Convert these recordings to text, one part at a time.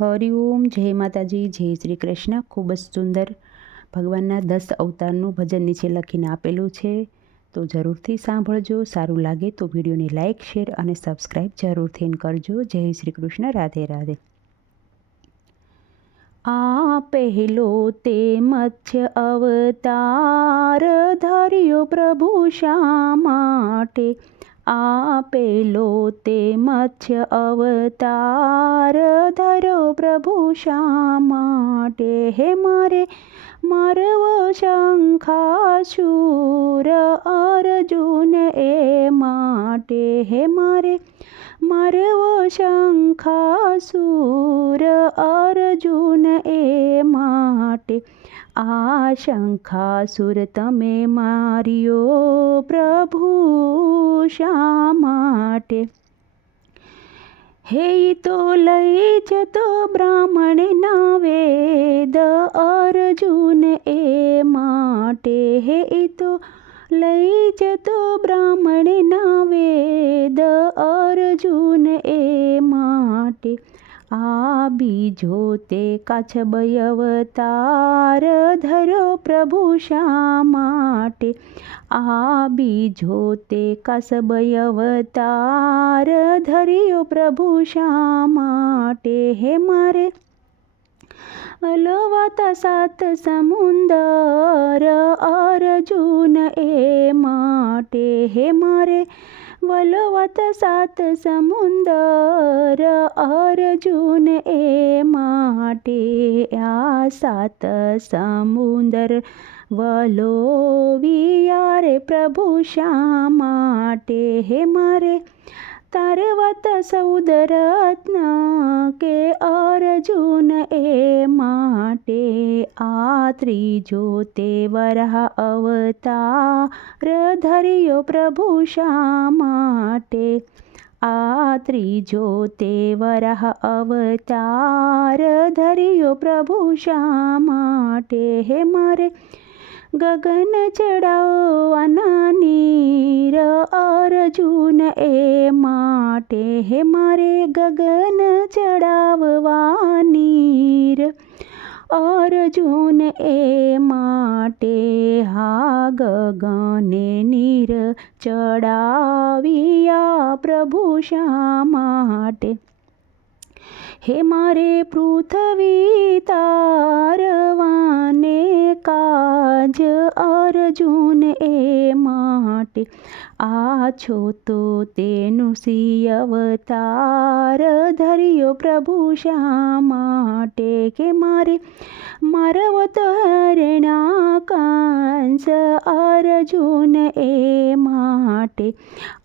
હરિઓમ જય માતાજી, જય શ્રી કૃષ્ણ. ખૂબ જ સુંદર ભગવાનના દસ અવતારનું ભજન નીચે લખીને આપેલું છે. તો જરૂરથી સાંભળજો, સારું લાગે તો વિડીયોને લાઇક શેર અને સબસ્ક્રાઈબ જરૂરથી કરજો. જય શ્રી કૃષ્ણ, રાધે રાધે. આ પહેલો તે મત્સ્ય અવતાર, ધર્યો પ્રભુ શા માટે? આપેલો તે મત્સ્ય અવતાર. ધરો પ્રભુ શા માટે? હે મારે, મારવો શંખાશૂર અર્જુન એ માટે. હે મારે, મારવો શંખાસુર અર્જુન એ માટે. આ શંખાસુર તમે માર્યો પ્રભુ શા માટે હે તો લઈ જતો બ્રાહ્મણ ના વેદ અર્જુન એ માટે હે તો લઈ જતો બ્રાહ્મણ ના વેદ અર્જુન એ માટે આ બીજો તે કાછબય અવતાર ધરો પ્રભુ શા માટે? આ બીજો તે કાસબય અવતાર ધર્યો પ્રભુ શા માટે? હે મારે અલવાતા સાત સમુંદર અર્જુન એ માટે? હે મારે વલવત સાત સમુંદર, અર્જુન એ માટે આ સાત સમુંદર વલોવિયા રે પ્રભુ શા માટે? હે મારે તારવત સૌદરત્ન કે અર્જુન એ માટે આ ત્રીજો તે વરહ અવતાર ધર્યો પ્રભુ શા માટે? આ ત્રીજો તે વરહ અવતાર ધર્યો પ્રભુ શા માટે? હે મારે ગગન ચડાવવાના નીર અર્જુન એ માટે હે મારે ગગન ચડાવવા નીર અર્જુન એ માટે હા ગગને નીર ચડાવ્યા પ્રભુ શા માટે હે મારે પૃથ્વી અર્જુન એ માટે આ છો તો તેનું સિંહ અવતાર ધર્યો પ્રભુ શા માટે કે મારે મારવત હરણા કાંસ અર્જુન એ માટે?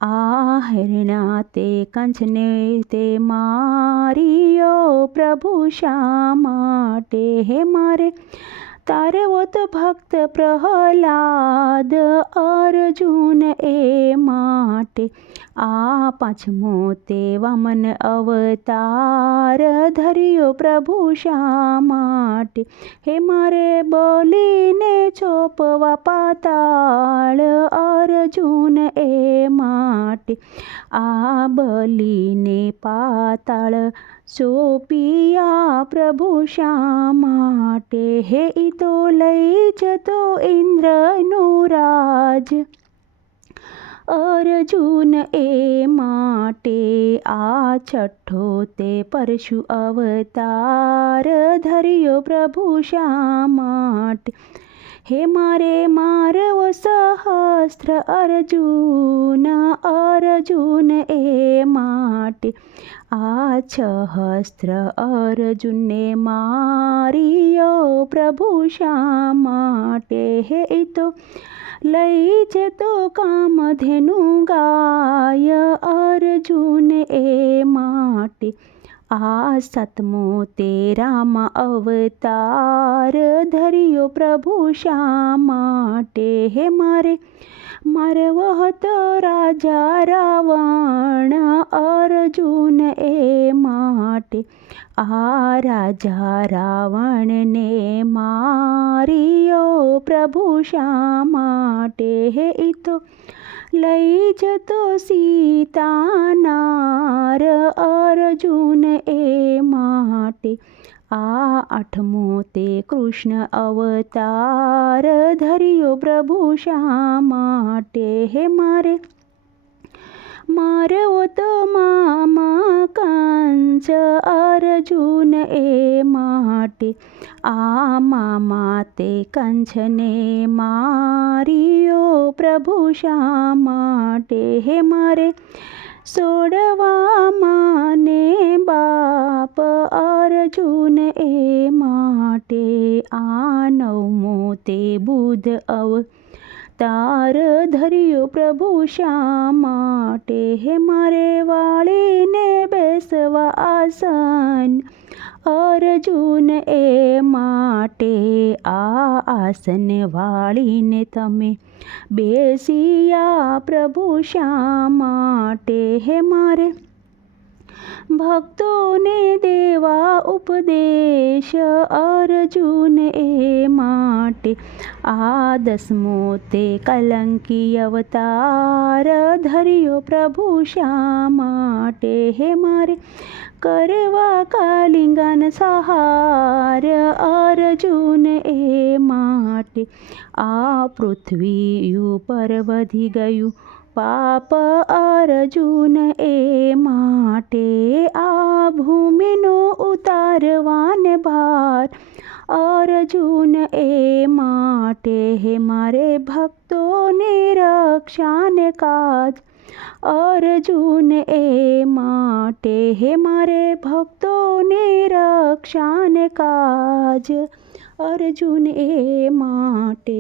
આ હરણા તે કંચને તે મારિયો પ્રભુ શા માટે હે મારે? તારવો તો ભક્ત પ્રહલાદ અર્જુન એ માટે. આ પાંચમો તે વામન અવતાર ધર્યો પ્રભુ શા માટે? હે મારે બોલીને ચોપવા પાતાળ અર્જુન એ માટે. આ બલીને પાતાળ સોપિયા પ્રભુ શા માટે? હે તો લઈ જતો ઇન્દ્રનું રાજ. અર્જુન એ માટે આ છઠ્ઠો તે પરશુ અવતાર ધર્યો પ્રભુ શા માટે? હે મારે મારવો સહસ્ત્ર અર્જુન અર્જુન એ માટે આ સહસ્ત્ર અર્જુનને મારિયો પ્રભુ શા માટે હે તો? લઈ જતો કામધેનું ગાય અર્જુન એ માટે. આ સતમો તેરામાં રામ અવતાર ધર્યો પ્રભુ શા માટે હે મારે? મારવો હતો રાજા રાવણ અર્જુન એ માટે આ રાજા રાવણને મારિયો પ્રભુ શા માટે હે તો લઈ જતો સીતાનાર અર્જુન એ માટે માટે આ આઠમો તે કૃષ્ણ અવતાર ધર્યો પ્રભુ શા માટે હે મારે મારવો તો મામા કાંચ અર્જુન એ માટે આ મામા તે કંચને મારિયો પ્રભુ શા માટે હે મારે સોડવા માને બાપ અર્જુન એ માટે આ નવમો તે બુધ અવ તાર ધર્યો પ્રભુ શા માટે હે મારે વાળીને બેસવા આસન અર્જુન એ માટે આ આસન વાળીને તમે બેસિયા પ્રભુ શા માટે હે મારે? ભક્તોને દેવા ઉપદેશ અર્જુન એ માટે. આ દસમો તે કલંકી અવતાર ધર્યો પ્રભુ શા માટે હે મારે? કરવા કાલિંગન સહાર અર્જુન એ માટે આ પૃથ્વી ઉપર વધી ગયું પાપ અર્જુન એ માટે આ ભૂમિનો ઉતારવાન ભાર અર્જુન એ માટે હે મારે ભક્તોને રક્ષાને કાજ અર્જુન એ માટે હે મારે ભક્તોને રક્ષાને કાજ અર્જુન એ માટે